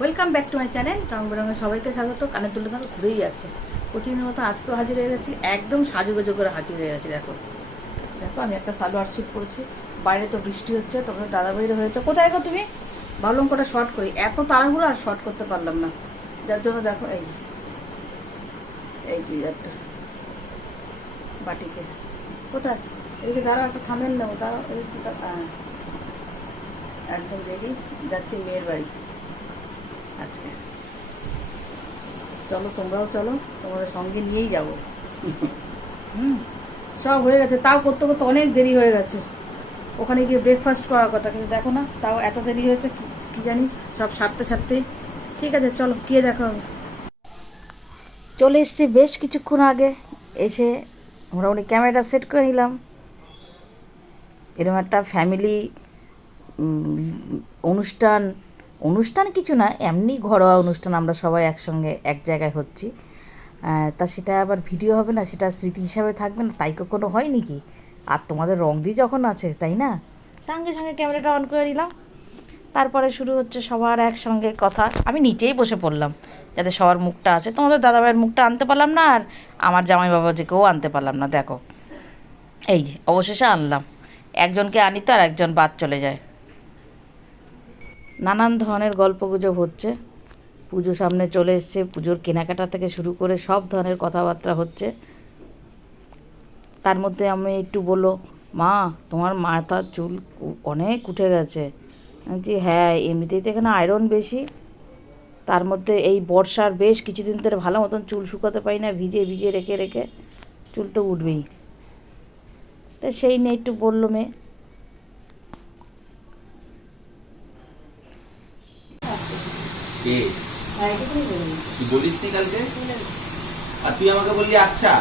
Welcome back to my channel. রং বেরঙের সবাইকে স্বাগত। কানের তুলে থাকা ঘুরেই যাচ্ছে প্রতিদিনের মতো আজকেও হাজির হয়ে গেছি, একদম সাজুগুজু করে হাজির হয়ে গেছি। দেখো দেখো আমি একটা সালোয়ার স্যুট পরেছি, বাইরে তো বৃষ্টি হচ্ছে, তোমাদের দাদা বাইরে হয়েছে। কোথায় গো তুমি? ভাবলাম কটা শর্ট করি, এত তাড়াহুড়ো আর শর্ট করতে পারলাম না, যার জন্য দেখো এই চুড়িদারটা বাটিকে। কোথায়? এদিকে দাঁড়াও, একটা থামেল নেবো, দাঁড়াও। একদম রেডি, যাচ্ছি মেয়ের বাড়ি আজকে। চলো তোমরাও চলো, তোমাদের সঙ্গে নিয়েই যাবো। সব হয়ে গেছে, তাও করতে করতে অনেক দেরি হয়ে গেছে। ওখানে গিয়ে ব্রেকফাস্ট করার কথা, কিন্তু দেখো না, তাও এত দেরি হয়েছে কি জানি, সব সারতে সারতে। ঠিক আছে চলো, গিয়ে দেখা হবে। চলে এসেছি বেশ কিছুক্ষণ আগে, এসে মোটামুটি ক্যামেরাটা সেট করে নিলাম। এরকম একটা ফ্যামিলি অনুষ্ঠান কিছু না, এমনি ঘরোয়া অনুষ্ঠান, আমরা সবাই একসঙ্গে এক জায়গায় হচ্ছি। তা সেটা আবার ভিডিও হবে না, সেটা স্মৃতি হিসাবে থাকবে না, তাই কখনো হয় নাকি? আর তোমাদের রংদি যখন আছে, তাই না, সঙ্গে সঙ্গে ক্যামেরাটা অন করে নিলাম। তারপরে শুরু হচ্ছে সবার একসঙ্গে কথা। আমি নিচেই বসে পড়লাম যাতে সবার মুখটা আছে। তোমাদের দাদাভাইয়ের মুখটা আনতে পারলাম না, আর আমার জামাই বাবাজিকেও আনতে পারলাম না। দেখো এই যে অবশেষে আনলাম, একজনকে আনি তো আর একজন বাদ চলে যায়। নানান ধরনের গল্পগুজব হচ্ছে, পুজো সামনে চলে এসছে, পুজোর কেনাকাটা থেকে শুরু করে সব ধরনের কথাবার্তা হচ্ছে। তার মধ্যে আমি একটু বললো, মা তোমার মাথার চুল অনেক উঠে গেছে। যে হ্যাঁ, এমনিতেই তো এখানে আয়রন বেশি, তার মধ্যে এই বর্ষার বেশ কিছুদিন ধরে ভালো মতন চুল শুকাতে পারি না, ভিজে ভিজে রেখে রেখে চুল তো উঠবেই। তা সেই নিয়ে একটু বললো মেয়ে। তুই বলিস নি কালকে, আর তুই আমাকে বললি আচ্ছা।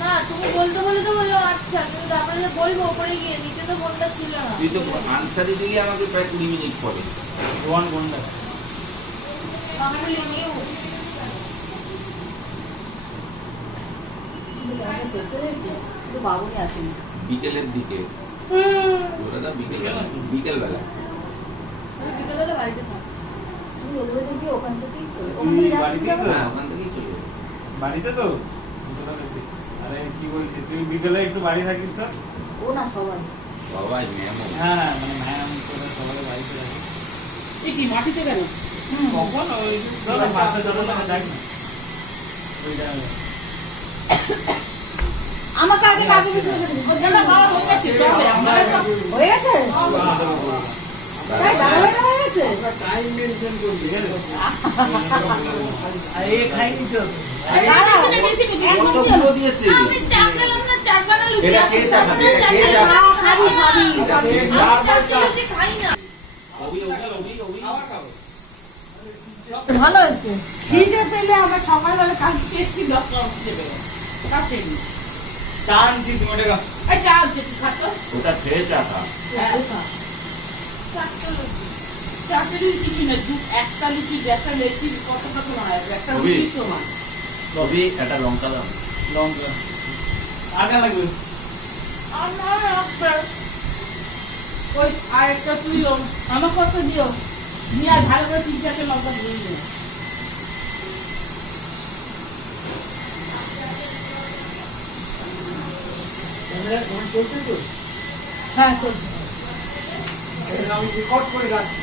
না তুমি বলতে বলে তো বললো আচ্ছা, কিন্তু তারপরে বলবো ওপরে গিয়ে, নিচে তো ফোনটা ছিল না। তুই তো আনসার দিতে গিয়ে আমাকে প্রায় 20 মিনিট পরে রোহান ঘন্টা বাবুনি আসেনি বিকেলের দিকে, ওরা বিকেল বেলা বাড়িতে থাক, তুমি ওখান থেকেই চলে বাড়িতে তো। আরে কি বলছিস তুই, বিকেলে একটু বাড়ি থাকিস তো? ও না সবাই সবাই ম্যাম, হ্যাঁ মানে ম্যাম করে সবাই বাড়িতে রাখি। এই কি মাটিতে কেন? কখন ওই মাথা জল দেখ না ওই জায়গায়। আমাকে আগে কাজে হয়ে গেছে, হয়ে গেছে তাই দাদা হয়ে গেছে। টাইম মেনটেন করবি, এই খাইনি তো কতগুলো দিয়েছে। আমি চাপ পেলাম না, চাপ বানালু এটা কে চা খাবে? এটা কে চা খাবি খাই না। ভালো হয়েছে। খিদে পেলে আমরা সকালবেলা কাজ খেয়েছি, 10টা দেবে কাটেনি। চা আনছি তোমার কাছে। এই চা আছে, তুই খাতো। ওটা খেয়ে চা খা। চারটে লুচি কিছু না, একটা লুচি একটা লেচি কত কত হয়, একটা লুচি সমান। তবে একটা লঙ্কা দাও। লঙ্কা আগা লাগবে। আমার একটা ওই আর একটা তুইও আমার কত দিও, নিয়ে আর ভালো করে 3-4টে লঙ্কা দিয়ে দিও। হ্যাঁ চলছে, আমি রেকর্ড করে রাখছি।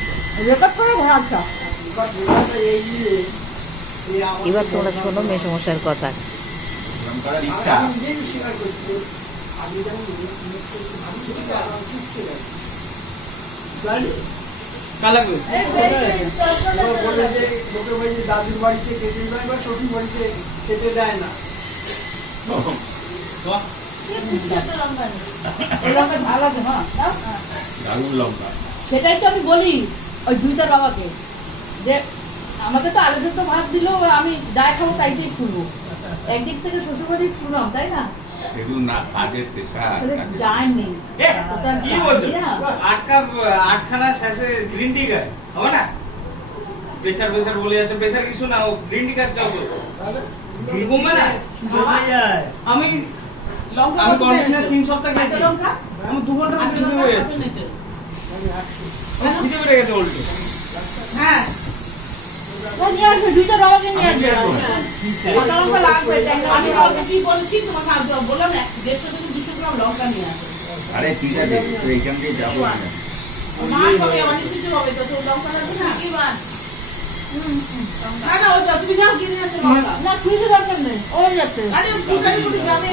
রেকর্ড করে ভাবছা। এবার তোমরা শোনো মেসমশাইয়ের কথা। লঙ্কার ইচ্ছা কা লাগবে? দাদুর বাড়িতে খেতে দেয় বা শ্বশুর বাড়িতে খেতে দেয় না। দারুণ লঙ্কা। সেটাই তো আমি বলি ওই দুইটার বাবাকে, যে আমাকে তো আলাদা তো ভাত দিল, আমি যাই খাবো তাইতেই শুনবো। একদিক থেকে শ্বশুরবাড়ি শুনলাম, তাই না? সেগুলো না, কাজের পেশা। যায়নি কি বলছো? আটখানা শেষে গ্রিন টি খায় হবে না? প্রেসার প্রেসার বলে যাচ্ছে, প্রেসার কিছু না, ও গ্রিন টি খাচ্ছে। কমবে না? আমি কন্টিনিউ 3 সপ্তাহ খেয়েছি, আমি 2 ঘন্টা খিদে হয়ে যাচ্ছে, খিদে বেড়ে গেছে উল্টো। হ্যাঁ ও নিয়ে আসবে, দুইটা বাবাকে নিয়ে আমি আসবে। নিয়ে আসবো। কাঁচা লঙ্কা লাগবে, আমি বাবাকে কি বলেছি তোমাকে আজ বললাম 150 থেকে 200 গ্রাম লঙ্কা নিয়ে আসো। আরে ঠিক আছে, তো এইখান দিয়ে যাবো না। মাছ হবে, অনেক কিছু হবে তো, তো লঙ্কা লাগবে না। কি মাছ? না না, ও যাও, তুমি যাও কিনে আসো লঙ্কা। না, ফ্রিজে দরকার নেই, ও যাচ্ছে। আরে ফুটানি ফুটি যাবে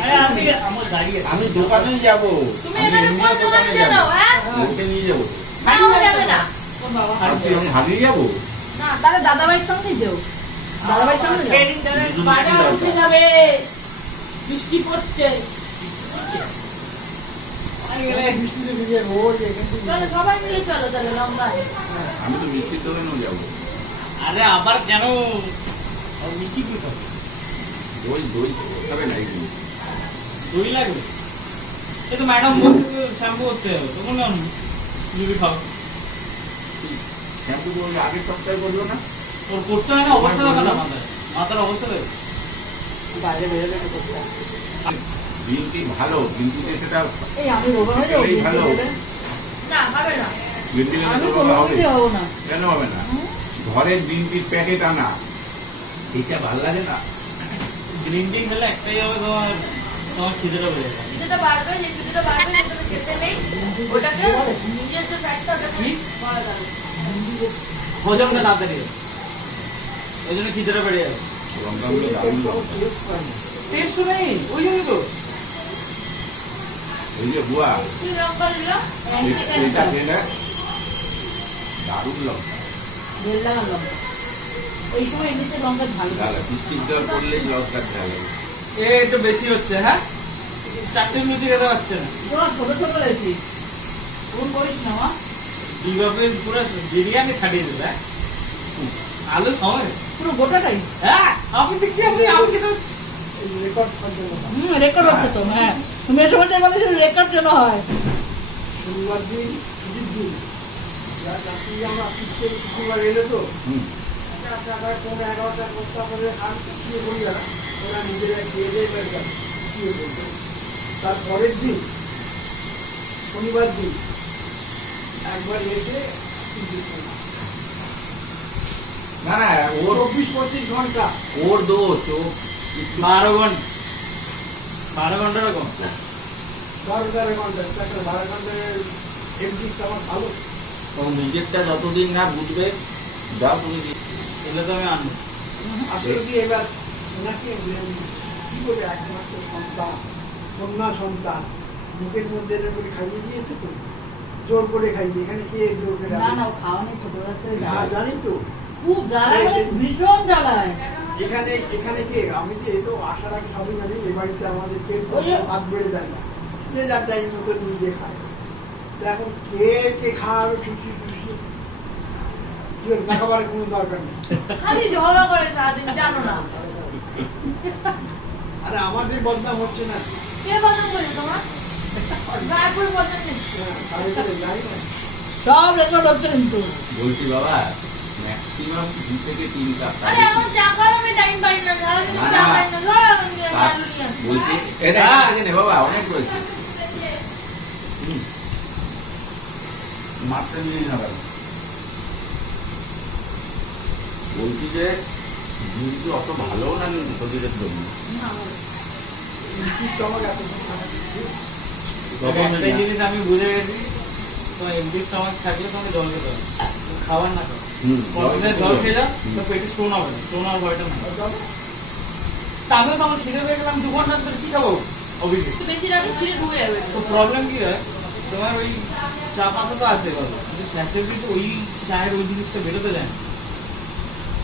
আমি দোকানে যাবো। তুমি এখানে কোন দোকানে যাও, হ্যাঁ? ওকে নিয়ে যাবো। না, ও যাবে না। আর তুই আমি হারিয়ে যাবো। না, তাহলে দাদাভাইয়ের সঙ্গেই যাও। দাদাভাইয়ের সঙ্গে যাও। বাজার উঠে যাবে, বৃষ্টি পড়ছে। বৃষ্টিতে ভিজে রোজ এখান থেকে চলো, সবাই মিলে চলো তাহলে লঙ্কা আনি। আমি তো মিষ্টির দোকানেও যাবো। আরে আবার কেন মিষ্টি কি খাবে? দই দই খাবে না এইগুলো। দই লাগবে? এই তো ম্যাডাম বলছে শ্যাম্পু করতে হবে, তখন যদি খাও। শ্যাম্পু করলে আগের সপ্তাহে করলো না? ওর করতে হয় না, অবস্থা দেখো না মাথায়, মাথার অবস্থা দেখো। বাইরে বেরোলে তো করতে হয়। গ্রিনটি ভালো, কিন্তু সেটা এই আমি রোগা হয়ে যাবো, খেলেই ভালো। না, হবে না। গ্রিনটি আমি কোনো মতেই হবো না। কেন হবে না? ঘরের গ্রিনটির প্যাকেট আনা, এইটা ভালো লাগে না? গ্রিন টি খেলে একটাই হবে, তোমার খিদেটা বেড়ে যাবে। যেটা বাড়বে, যেটা বাড়বে, যেটা খেতে নেই, ওটাকে নিজের যে ফ্যাটটা ওটাকে কি? মারা যাবে। হজমটা তাড়াতাড়ি হবে, ওই জন্য খিদেটা বেড়ে যাবে। লঙ্কাগুলো দারুণ লঙ্কা। টেস্ট তো নেই, ওই জন্যই তো। ওই যে বুয়া, কি লঙ্কা নিল? এটা খেলে দারুণ লঙ্কা। বেল লাগা লঙ্কা। এই সময় এমনিতে লঙ্কা ঝাল ঝাল, বৃষ্টির জল পড়লেই লঙ্কার ঝাল হবে। এ একটু বেশি হচ্ছে, হ্যাঁ? 4টে মিনিট খেতে পারছে না। তোরা ছোট ছোট লেগেছিস, ফোন করিস না মা। বিভাবে পুরো বিরিয়ানি ছাড়িয়ে দেবে, হ্যাঁ? আলু সময়, পুরো গোটাটাই। হ্যাঁ? আমি দেখছি আমি কিন্তু রেকর্ড করতে হবে। রেকর্ড হচ্ছে তো, হ্যাঁ। তুমি এ সময় বলে রেকর্ড যেন হয়। শনিবার দিন ছুটির দিন যাত্রী আমরা শুক্রবার এলে তো হুম। 11টা করতে করে আর শুয়ে বলি না, ওরা নিজেরা খেয়ে দিয়ে বের যাবে শুয়ে বলতে। তারপরের দিন শনিবার দিন একবার এসে না না, ওর 24-25 ঘন্টা ওর দোষ, ও 12 ঘন্টা, 12 ঘন্টার কম। 12-13 ঘন্টা, 12 ঘন্টার এমডি আমার ভালো। ও নিজেরটা যতদিন না বুঝবে, যাও তুমি এলে তো আমি আনবো। আসলে কি এবার ওনাকে কি করে একমাত্র সন্তান, কন্যা সন্তান, মুখের মধ্যে এরকম করে খাইয়ে দিয়েছে তো, জোর করে খাইয়ে। এখানে কে জোর করে না না, ও খাওয়ানি ছোটবেলা থেকে হ্যাঁ, জানি তো। খুব জ্বালায়, মানে ভীষণ জ্বালায়। এখানে কে, আমি যে এতো আসার আগে সবই জানি, এ বাড়িতে আমাদের কেউ ওই যে- হাত বেড়ে দেয় না, যে যার টাইম মতো নিজে খায়। তো এখন কে খাওয়াবে খুশি খুশি, দেখাবার কোনো দরকার নেই। খালি ঝগড়া করে সারাদিন, জানো না? আরে আমাদের বদনাম হচ্ছে না, কে বদনাম করেছে তোমার? রায়পুর বদনাম নিচ্ছে। তাহলে তো যাই না। সব রেকর্ড হচ্ছে কিন্তু। বলছি বাবা, ম্যাক্সিমাম 2 থেকে 3 কাপ। আরে আমার চা খাওয়ার আমি টাইম পাই না, সারাদিন না, চা না। পাই না। ধরো এখন নিয়ে আর আলু নিয়ে আসি। বলছি এটা এখান থেকে নে বাবা, অনেক রয়েছে। মাত্রা নিয়ে না বাবা। বলছি যে কিন্তু অত ভালো না কিন্তু শরীরের জন্য। কিন্তু আমার এত তখন একটাই জিনিস আমি বুঝে গেছি, তোমার এমডি স্টমাক থাকলে তোমাকে জল খেতে হবে, খাবার না খাও। কন্টিনিউ জল খেয়ে যাও, তো পেটে স্টোন হবে না, স্টোন আর ভয়টা না। তাহলে তো আমার খিদে পেয়ে গেলাম 2 ঘন্টা ধরে, কি খাবো? অভিযোগ একটু বেশি রাখলে ছিঁড়ে ঢুকে যাবে। তো প্রবলেম কি হয়, তোমার ওই চা পাতা তো আছে কথা, কিন্তু স্যাঁচের কিন্তু ওই চায়ের ওই জিনিসটা বেরোতে যায় না।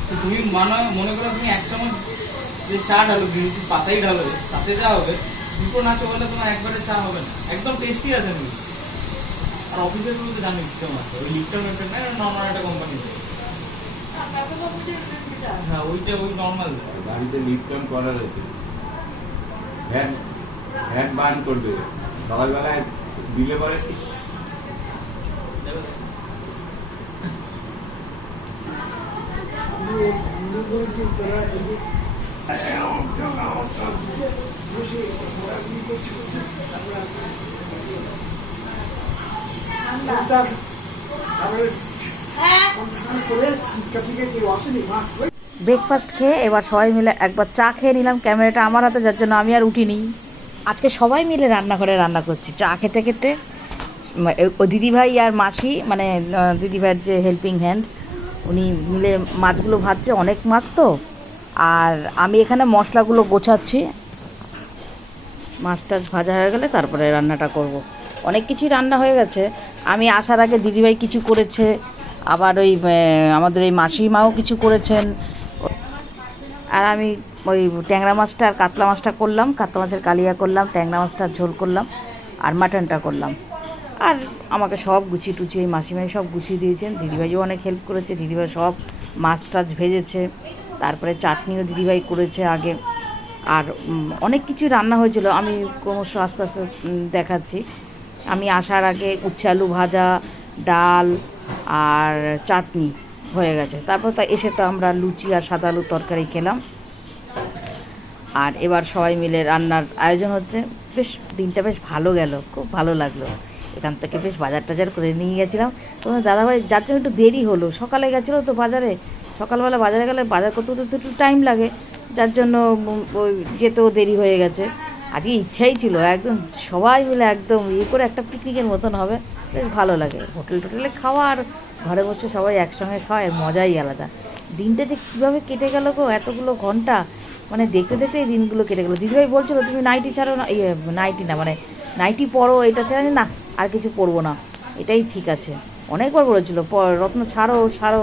তো তুমি মনে করো তুমি 1 চামচ যে চা ঢালো, গ্রিন টি পাতাই ঢালো, তাতে যা হবে, দুটো নাচো বলে তোমার একবারে চা হবে না। একদম টেস্টি আছে আমি। আর অফিসের গুলো তো জানি লিপটন আছে, ওই লিপটন না নর্মাল একটা কোম্পানি, তারপরে তো বুঝে এটা। হ্যাঁ ওইটা ওই নর্মাল। বাড়িতে লিপটন করা রয়েছে, ভ্যাট বার্ন করবে সকালবেলায় দিলে পরে ইস, তোরা যদি বসে ঘোরাঘুরি করছিস, তারপরে অনুষ্ঠান করে টিকা টিকা কেউ আসেনি মা ওই ব্রেকফাস্ট খেয়ে এবার সবাই মিলে একবার চা খেয়ে নিলাম। ক্যামেরাটা আমার হাতে, যার জন্য আমি আর উঠিনি। আজকে সবাই মিলে রান্নাঘরে রান্না করছি চা খেতে খেতে। ও দিদিভাই আর মাসি, মানে দিদিভাইয়ের যে হেল্পিং হ্যান্ড, উনি মিলে মাছগুলো ভাজছে, অনেক মাছ তো। আর আমি এখানে মশলাগুলো গোছাচ্ছি। মাছ টাছ ভাজা হয়ে গেলে তারপরে রান্নাটা করব। অনেক কিছুই রান্না হয়ে গেছে। আমি আসার আগে দিদিভাই কিছু করেছে, আবার ওই আমাদের এই মাসিমাও কিছু করেছেন। আর আমি ওই ট্যাংরা মাছটা আর কাতলা মাছটা করলাম, কাতলা মাছের কালিয়া করলাম, ট্যাংরা মাছটার ঝোল করলাম, আর মাটনটা করলাম। আর আমাকে সব গুছিয়ে টুচিয়ে এই মাসিমাই সব গুছিয়ে দিয়েছেন। দিদিভাইও অনেক হেল্প করেছে, দিদিভাই সব মাছ টাছ ভেজেছে, তারপরে চাটনিও দিদিভাই করেছে আগে। আর অনেক কিছু রান্না হয়েছিল, আমি ক্রমশ আস্তে আস্তে দেখাচ্ছি। আমি আসার আগে উচ্ছে আলু ভাজা, ডাল আর চাটনি হয়ে গেছে। তারপর তো এসে তো আমরা লুচি আর সাদা আলুর তরকারি খেলাম। আর এবার সবাই মিলে রান্নার আয়োজন হচ্ছে। বেশ দিনটা বেশ ভালো গেল, খুব ভালো লাগলো। এখান থেকে বেশ বাজার টাজার করে নিয়ে গেছিলাম। তোমার দাদাভাই যার জন্য একটু দেরি হলো, সকালে গেছিলো তো বাজারে। সকালবেলা বাজারে গেলে বাজার করতে করতে একটু টাইম লাগে, যার জন্য ওই যেতেও দেরি হয়ে গেছে। আজকে ইচ্ছাই ছিল একদম সবাই মিলে একদম করে একটা পিকনিকের মতন হবে, বেশ ভালো লাগে। হোটেল টোটেলে খাওয়া আর ঘরে বসে সবাই একসঙ্গে খাওয়া, এর মজাই আলাদা। দিনটা যে কীভাবে কেটে গেল গো, এতগুলো ঘন্টা, মানে দেখতে দেখতে এই দিনগুলো কেটে গেলো। দিদিভাই বলছিল তুমি নাইটি ছাড়ো না, নাইটি না মানে নাইটি পরো, এটা ছেড়ে না আর কিছু পরবো না, এটাই ঠিক আছে। অনেকবার বলেছিল রত্ন ছাড়ো ছাড়ো,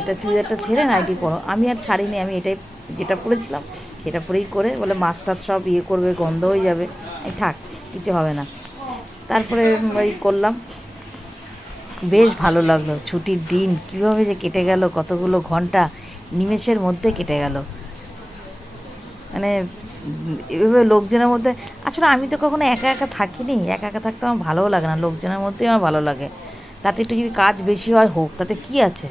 এটা চুড়িদারটা ছেড়ে নাইটি পরো। আমি আর ছাড়িনি, আমি এটাই যেটা পরেছিলাম সেটা পরেই করে বলে মাছ টাছ সব করবে, গন্ধ হয়ে যাবে, এই থাক কিছু হবে না। তারপরে এই করলাম, বেশ ভালো লাগলো। ছুটির দিন কীভাবে যে কেটে গেল, কতগুলো ঘন্টা নিমেষের মধ্যে কেটে গেল। মানে এভাবে লোকজনের মধ্যে, আসলে আমি তো কখনো একা একা থাকিনি, একা একা থাকতে আমার ভালোও লাগে না, লোকজনের মধ্যেই আমার ভালো লাগে। তাতে একটু যদি কাজ বেশি হয় হোক, তাতে কি আছে।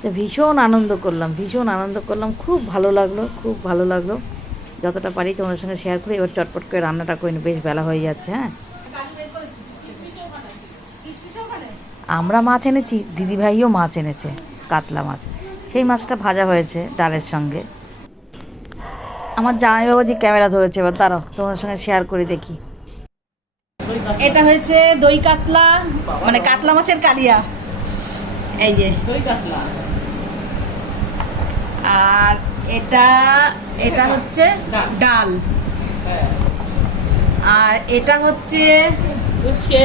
তো ভীষণ আনন্দ করলাম, ভীষণ আনন্দ করলাম, খুব ভালো লাগলো, খুব ভালো লাগলো। যতটা পারি তোমাদের সঙ্গে শেয়ার করি। এবার চটপট করে রান্নাটা করে নি, বেশ বেলা হয়ে যাচ্ছে। হ্যাঁ, আমরা মাছ এনেছি, দিদিভাইও মাছ এনেছে, কাতলা মাছ। সেই মাছটা ভাজা হয়েছে ডালের সঙ্গে। আমার জামাইবাবু যে ক্যামেরা ধরেছে, এবার দাঁড়াও তোমাদের সঙ্গে শেয়ার করে দেখি। এটা হয়েছে দই কাতলা, মানে কাতলা মাছের কালিয়া, এই যে দই কাতলা। আর এটা এটা হচ্ছে ডাল, আর এটা হচ্ছে উচ্ছে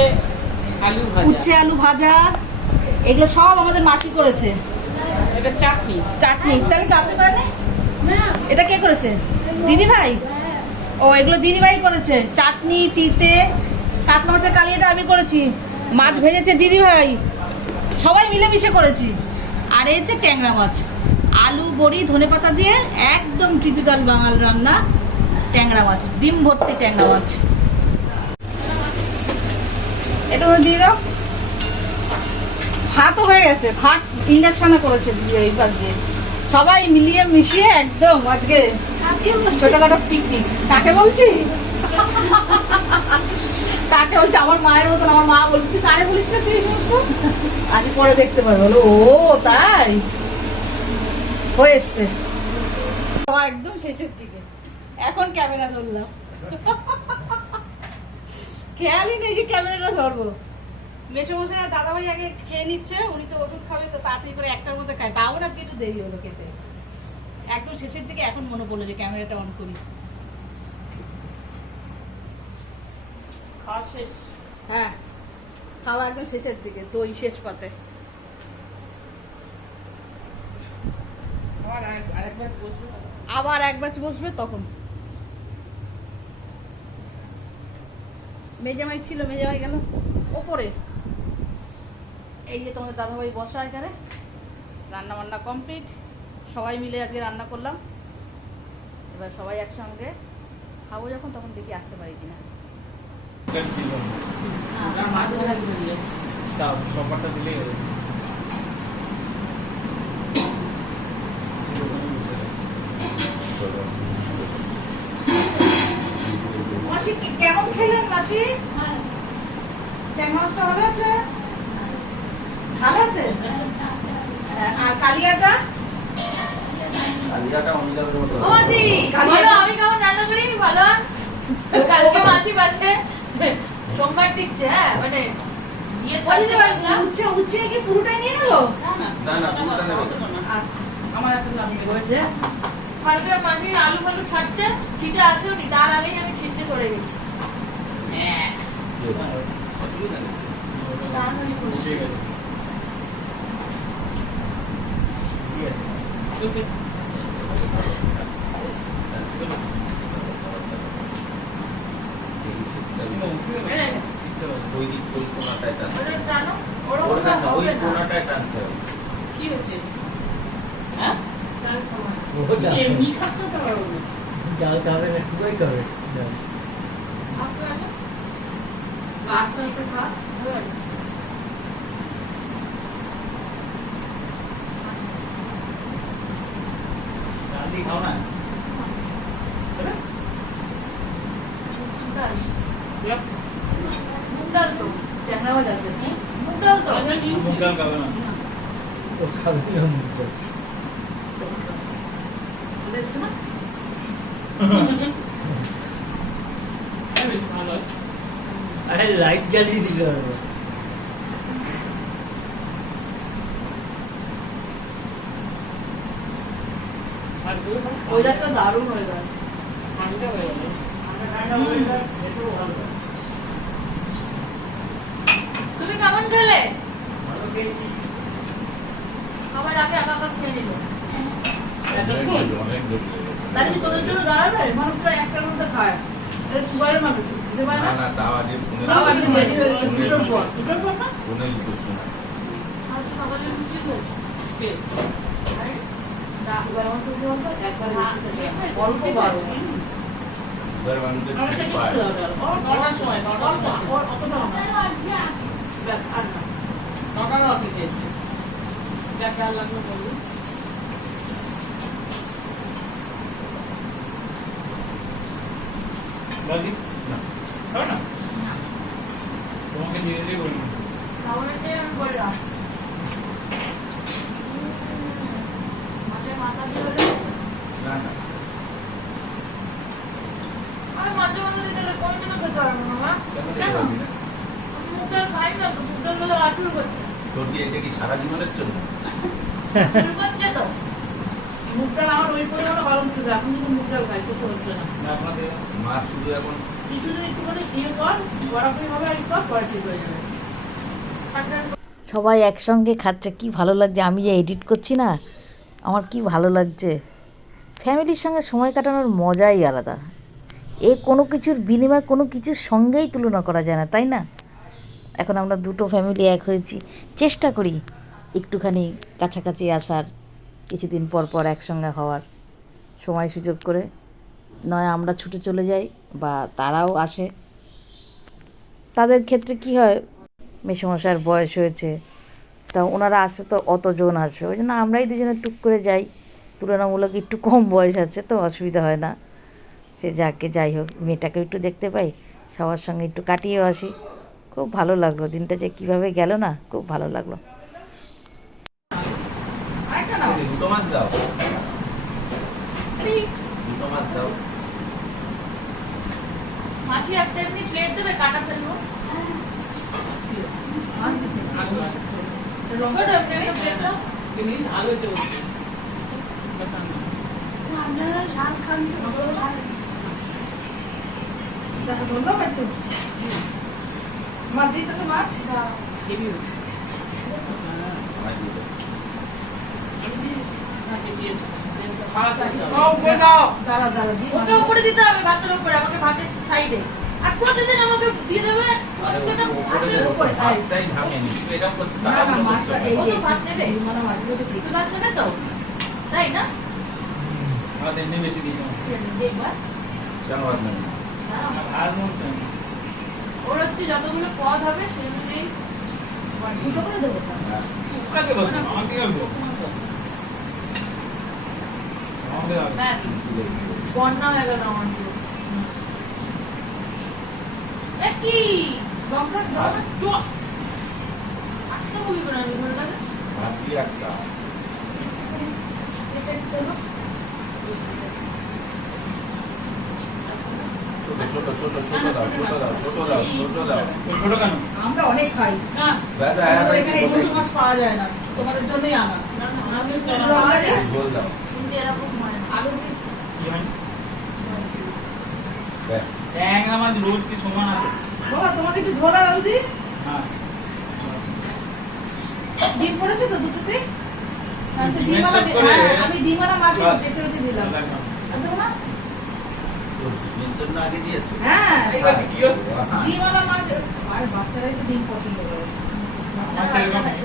আলু ভাজা। উচ্ছে আলু ভাজা। এগুলো সব আমাদের মাসি করেছে। এটা চাটনি। চাটনি, তাহলে কি আপনি করেন? এটা কে করেছে? দিদি ভাই। ও, এগুলো দিদি ভাই করেছে। চাটনি, তিতে, কাতলা মাছের কালিয়াটা আমি করেছি, মাছ ভেজেছে দিদি ভাই, সবাই মিলেমিশে করেছি। আর এই হচ্ছে ট্যাংরা মাছ, আলু বড়ি ধনেপাতা দিয়ে একদম টিপিক্যাল বাঙাল রান্না। ট্যাংরা মাছ, ডিম ভর্তি ট্যাংরা মাছ। এটা দিয়ে দাও। ভাতও হয়ে গেছে, ভাত ইন্ডাকশনে করেছে এই পাশ দিয়ে। সবাই মিলিয়ে মিশিয়ে একদম আজকে ছোটখাটো পিকনিক। কাকে বলছি? কাকে বলছি? আমার মায়ের মতন। আমার মা বলছি তুই কারে বলিস না তুই এই সমস্ত, আজ পরে দেখতে পারবো। বলো ও তাই হয়ে এসছে। একদম শেষের দিকে এখন ক্যামেরা ধরলাম, খেয়ালই নেই যে ক্যামেরাটা ধরবো। মেসোমশাই দাদাভাই আগে খেয়ে নিচ্ছে, উনি তো ওষুধ খাবে, তো তাড়াতাড়ি করে একটার মধ্যে খায়, তাও না একটু দেরি হলো খেতে। একদম শেষের দিকে এখন মনে পড়লো যে ক্যামেরাটা অন করি। খাওয়া শেষ। হ্যাঁ, খাওয়া একদম শেষের দিকে, দই শেষ পাতে। আবার এক ব্যাচ বসবে তখন। মেজামাই ছিল, মেজামাই গেল ওপরে। এই যে তোমাদের দাদাভাই বসা এখানে। রান্না বান্না কমপ্লিট, সবাই মিলে আজকে রান্না করলাম। এবার সবাই একসঙ্গে খাবো, যখন তখন দেখি আসতে পারি কিনা। সবারটা দিলেই হবে। মাসি কেমন খেলেন? মাসি ট্যাংরা মাছটা ভালো আছে? ভালো আছে? আর কালিয়াটা? কালিয়াটা অমিতাভের মতো ও মাসি বলো আমি কেমন রান্না করি ভালো? কালকে মাসি পাশে সোমবার টিকছে, হ্যাঁ মানে ইয়ে ছাড়ছে আসলাম। উচ্ছে কি পুরোটাই নিয়ে নেবো? না না পুরোটা নেবে আচ্ছা। আমার এত লাভ হয়েছে। কালকে মাসি আলু ফালু ছাড়ছে, ছিটে আসেও নি, তার আগেই আমি ছিটতে সরে গেছি। অসুবিধা নেই ওই দিক ওই কোনাটায় টানতে ওটা টানো, হবে। ওটা ওটা না, ওই হবে না। কোনাটায় টানতে হবে। কি হয়েছে? হ্যাঁ? তার সময়। এমনি খাসতে পারবো না। জালটা হবে না, খুবই করবে। আস্তে আস্তে আস্তে আস্তে খা। ভালো লাগে। রান্দি খাও না ডাল। মুগ ডাল তো, ট্যাংরা ভাজা আছে, হ্যাঁ? মুগ ডাল তো। মুগ ডাল খাবে না ও খাবে না মুখ। দেখছো না? ভালো। আরে লাইট জ্বালিয়ে দিল। আর ওয়েদারটা দারুণ ওয়েদার। ঠান্ডা হয়ে গেল। ঠান্ডা ওয়েদার এটাও ভালো। তুমি কেমন খেলে? ভালো খেয়েছি। আমার আগে একা একা খেয়ে নিল। তাহলে কি তোদের জন্য দাঁড়াবে? মানুষটা একটার মধ্যে খায়। এটা সুগারের মানুষ, বুঝতে পারে না না? না তাও আজকে তাও আজকে বেরিয়ে হয়েছে, দুটোর পর। দুটোর পর না? ফোনে দুটো না আজ সকালে রুটি খেয়েছি। কে? আরে, সুগার আমার তো বলতো, একবার হ্যাঁ, বেশি ঠিক খেতে আছে, হয়। অল্প ঠিক বারো। আছে। এবার মানুষের আমার এটা ঠিক কি পায়। খেতে হবে? নটার সময়, নটার সময়। অতটাও না। ব্যাস, আর না। নটার আগে খেয়েছি। যা খেয়াল লাগলো বলুন। বাকি না খাও না তোমাকে ধীরে ধীরে বলবো খাবারটাই আমি বললাম। মাছের মাথা দিয়ে হলে না না আমি মাঝে মাঝে দিতে হলে কোনোদিনও খেতে পারবো না মা। কেন কেন? দেখতে পাবি না? আমি মুগ ডাল খাই না তো, মুগ ডাল হলে আতুর করছে। তোর কি এটা কি সারা জীবনের জন্য? শুরু করছে তো। মুগ ডাল আমার ওই পরিমাণে ভালো ছিল, এখন কিন্তু মুগ ডাল খাই, কিছু হচ্ছে না। না আপনাদের মা শুধু এখন কিছুদিন একটুখানি খেয়ে কর, বরফি হবে আর একটু পরে ঠিক হয়ে যাবে। সবাই একসঙ্গে খাচ্ছে, কি ভালো লাগছে। আমি যে এডিট করছি না, আমার কি ভালো লাগছে। ফ্যামিলির সঙ্গে সময় কাটানোর মজাই আলাদা। এ কোনো কিছুর বিনিময়ে কোনো কিছুর সঙ্গেই তুলনা করা যায় না, তাই না? এখন আমরা দুটো ফ্যামিলি এক হয়েছি, চেষ্টা করি একটুখানি কাছাকাছি আসার, কিছুদিন পর পর একসঙ্গে হওয়ার, সময় সুযোগ করে। নয় আমরা ছুটে চলে যাই বা তারাও আসে। তাদের ক্ষেত্রে কি হয়, মেসোমশাইয়ের বয়স হয়েছে, তা ওনারা আসে তো অতজন আসবে, ওই জন্য আমরাই দুজনে টুক করে যাই। তুলনামূলক একটু কম বয়স আছে তো অসুবিধা হয় না। সে যাকে যাই হোক, মেয়েটাকে একটু দেখতে পাই, সবার সঙ্গে একটু কাটিয়েও আসি। খুব ভালো লাগলো, দিনটা যে কীভাবে গেল না, খুব ভালো লাগলো। আরেকটা নাও। দুটো মাছ দাও, দুটো মাছ দাও। মাসি একটা এমনি প্লেট দেবে, কাটা ফেলবো। ছোট এমনি একটা প্লেট দাও। জিনিস ভালো হয়েছে বলছি। দেখো, ধন্যবাদ একটু। মাছ দিতে তো মাছ? হেভি হয়েছে। মাছ দিয়ে দাও। দাঁড়া, দাঁড়া, দিই। ওকে উপরে দিতে হবে, ভাতের উপরে, আমাকে ভাতের সাইডে। আর প্রতিদিন আমাকে দিয়ে দেবে আরে প্রত্যেকটা উপরে ভাতের দেবো, উপরে। ভাতটাই ভাঙেনি। তুই এরকম করতে না, না, তাড়াহুড়ো মাছটা করছো এই কেন? যে, ভাত নেবে? মানে মাছগুলো তো তুই ঠিক। ভাত নেবে তো? তাই না? ভাত এমনি বেশি দিই না দেখবার। কেন ভাত নেবে? ভাত মতো ওর হচ্ছে যতগুলো পদ হবে সে অনুযায়ী দুটো করে দেবো তো। হ্যাঁ। কাকে বলবো আমাকে বলবো আমাকে বলবো ব্যাস বন্যা হয়ে গেল আমার পুরো। এ কি? লঙ্কা ভাত। চুয়া। আস্তে খাবো কি করে আমি ঘরটাকে? ভাবি একটা ছোট ছোট ছোট ছোট দাও ছোট দাও ছোট দাও ছোট দাও ছোট কেন? আমরা অনেক খাই না, দাদা আমাদের এখানে এই ছোট মাছ পাওয়া যায় না, তোমাদের জন্যই আনা। না, না, আমি তো এগুলো পাওয়া যায়? ঝোল দাও কিন্তু এরকম হয় না। আলু পিস কি হয়? ব্যাস ট্যাংরা মাছ রোজ কি সমান আছে? বাবা, তোমাদের একটু ঝোল আর আলু দিই। হ্যাঁ। ডিম পড়েছে তো দুটোতে? হ্যাঁ, তো ডিমের ডিমওয়ালা চপ করে- হ্যাঁ, আমি ডিমওয়ালা মাছ বাস। বেছে বেছে দিলাম। আনতে না? তোর ডিমের জন্য আগে দিয়েছো হ্যাঁ, এইবার কি হলো? ডিমওয়ালা মাছ। আর বাচ্চারাই তো ডিম পছন্দ করে। আমার সেরকম নেই।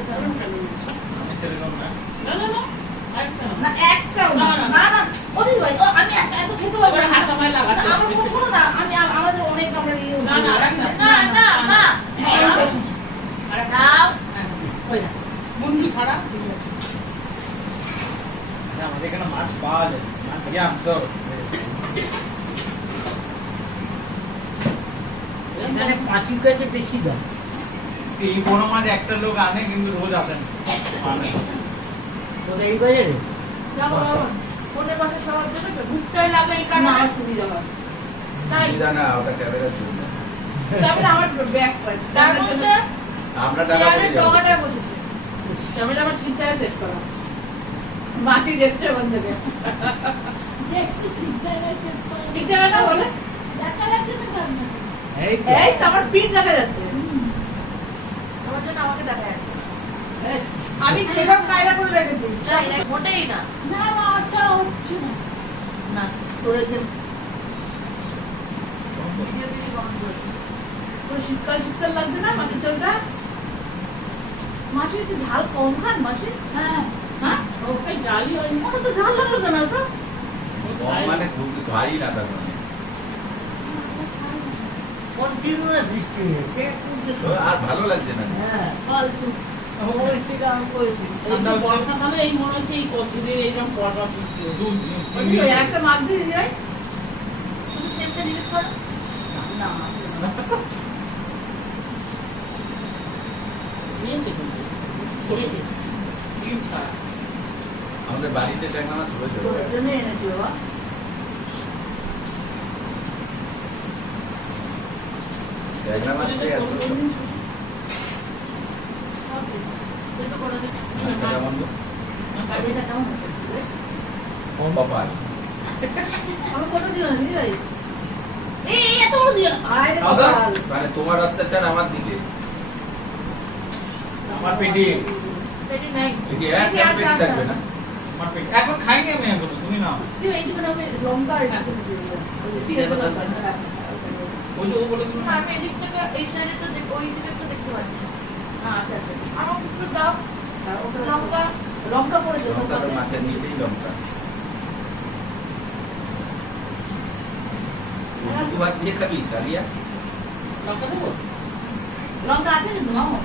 আমি সেরকম না। না, না, না, আরেকটা নাও। না, একটাও না। না, না, না, না, অদিন ভাই, আমি এত খেতে পারবো ওরা না। হাত আমায় লাগাতে না, আমার হবে। শোনো না, আমাদের অনেক আমরা ইয়ে না, না, রাখি না। না, না, না। নাও। ওই না। মুন্ডু ছাড়া না, আমাদের এখানে মাছ পাওয়া যায়। মাছ থেকে আনতে হবে। এখানে পাঁচুর কাছে বেশি দাম। এই বড় মাছ একটা লোক আনে কিন্তু রোজ আসে না। আনে। তোর এই বাজারে যাবো বাবা। ফোনে বসে সবার জন্য তো বুকটাই লাগলে এই না, কারণে আমার সুবিধা হয়। তাই জানা ওটা ক্যামেরার জন্য তারপরে আমার ব্যাগ পাই। তার মধ্যে আমরা টাকা চেয়ারের পড়ে যাবো ডগাটা বসেছে। ক্যামেরা আমার চিন্তায় সেট করা। মাটি দেখতে ওখান থেকে। ঠিক জায়গাটা বলে? এই তো। এই তো আমার পিঠ দেখা যাচ্ছে। আমার জন্য আমাকে দেখা যাচ্ছে। ব্যাস। আমি সেরকম কায়দা করে রেখেছি। মোটেই না। না, তোর যে ভিডিও দিদি বন্ধ করে। তোর শীতকাল শীতকাল লাগছে না মাটির চলটা? মাসির একটু ঝাল কম খান মাসি? হ্যাঁ। হ্যাঁ? ওই জালি হয় না। ওটা তো ঝাল লাগলো কেন তো? কম মানে খুব ভারী না তার মানে কন্টিনিউয়াস বৃষ্টি হয়েছে। তো আর ভালো লাগছে না হ্যাঁ, ফালতু। ওই থেকে আমি করেছি। এই তো বর্ষাকালে এই মনে হচ্ছে এই কচুরির এইরকম পরপর সৃষ্টি হচ্ছে। ওই যে একটা মাছ দিয়ে যাই? তুমি সেমটা জিজ্ঞেস করো। না। নিয়েছে কিন্তু। ডিম ছাড়া। আমাদের বাড়িতে ট্যাংরা মাছ হয়েছে তোর জন্য এনেছি বাবা। ট্যাংরা মাছ খেয়ে এত তুই তো কোনোদিন মাছটা কেমন গো? কালিটা কেমন হচ্ছে রে? কপাল আমি কোনো দিও না ভাই। এই এত বড় দিও না। আরে দাদা। বাবা। মানে তোমার অত্যাচার আমার দিকে আমার পেটে পেটি নাই। এই যে এক এক পেটি থাকবে না আমার পেটে এখন খাইনি আমি এখন তুমি না দিও এইটুকু আমি লঙ্কা আর একটু দিয়ে দিলাম। ঠিক আছে, দাদা। ওই যে ও বলে তুমি আমি এদিক থেকে এই সাইডে তো ওই দিকে তো দেখতে পাচ্ছি। আচ্ছা আচ্ছা। আমার একটু দাও। আর ওটা লঙ্কা। লঙ্কা পড়েছে লঙ্কাটা লঙ্কাতে? মাছের নিচেই লঙ্কা দুটো ভাত দিয়ে খাবি কালিয়া লঙ্কা দেবো? লঙ্কা আছে কিন্তু মামা।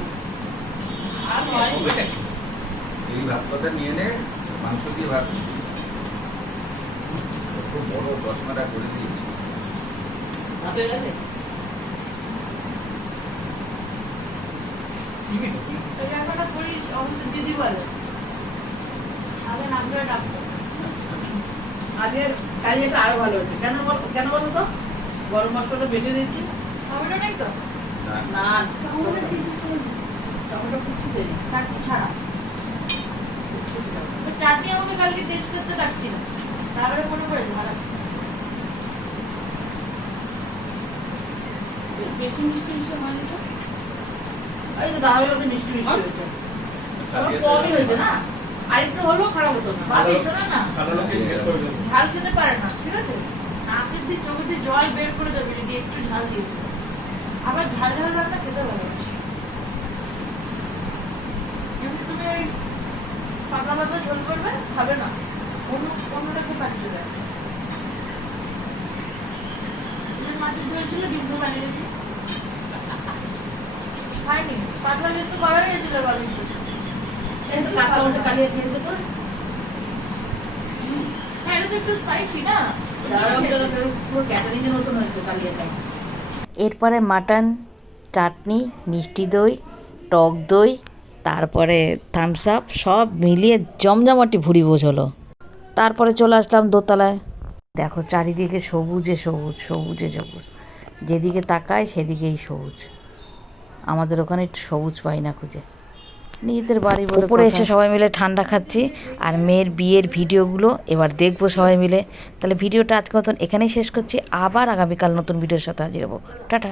আর নয়। হবে নাকি? এই ভাত কটা নিয়ে নে মাংস দিয়ে ভাত খুব বড় রসমাটা করে দিয়েছি ভাতে গেছে? কি কি? এই জায়গাটা করিস আমাদের দিদি বলে। আগে নাম ধরে ডাকতো। আজকে কালিয়াটা আরো ভালো হচ্ছে। কেন বলো তো? গরম মশলাটা বেটে দিচ্ছি। টমেটো নেই তো? না না, টমেটো কুচি দেই। চাটনি ছাড়া। তো চাটনি আমাকে কালকে টেস্ট করতে ডাকছি না। তারপরে মনে পড়েছে ভালো। বেশি মিষ্টি মিষ্টি হয়নি তো? এই তো দাঁড়াবে ওকে মিষ্টি মিষ্টি হয়েছে। সব কমই হয়েছে না? আরেকটু হলেও খারাপ হতো না। ভাবি শোনো না। ভালো লোকে জিজ্ঞেস করে দেবো। ঝাল খেতে পারে না, ঠিক আছে? নাকের দিয়ে চোখের দিয়ে জল বের করে দেবে যদি একটু ঝাল দিয়েছে। আবার ঝাল ঝাল রান্না খেতে ভালোবাসে। কিন্তু তুমি ওই পাতলা পাতলা ঝোল করবে, খাবে না। অন্যটাকে পাঠিয়ে দেয়। তুমি মাছের ঝোল ছিল, ডিম ঝোল বানিয়ে দিয়েছি। খাইনি। পাতলা ঝোল তো করাই গেছিল বাড়ি। এই তো কাঁচা মতো কালিয়া খেয়েছে তো? হ্যাঁ, এটা তো একটু স্পাইসি না? পুরো ক্যাটারিংয়ের মতন হয়েছে কালিয়াটা। এরপরে মাটন, চাটনি, মিষ্টি দই, টক দই, তারপরে থামস আপ, সব মিলিয়ে জমজমাটি ভুড়ি ভোজ হলো। তারপরে চলে আসলাম দোতলায়। দেখো চারিদিকে সবুজে সবুজ, সবুজে সবুজ, যেদিকে তাকায় সেদিকেই সবুজ। আমাদের ওখানে একটু সবুজ পাই না খুঁজে, নিজেদের বাড়ি বলে। উপরে এসে সবাই মিলে ঠান্ডা খাচ্ছি আর মেয়ের বিয়ের ভিডিওগুলো এবার দেখবো সবাই মিলে। তাহলে ভিডিওটা আজকে মতন এখানেই শেষ করছি, আবার আগামীকাল নতুন ভিডিওর সাথে হাজির হবো। টাটা।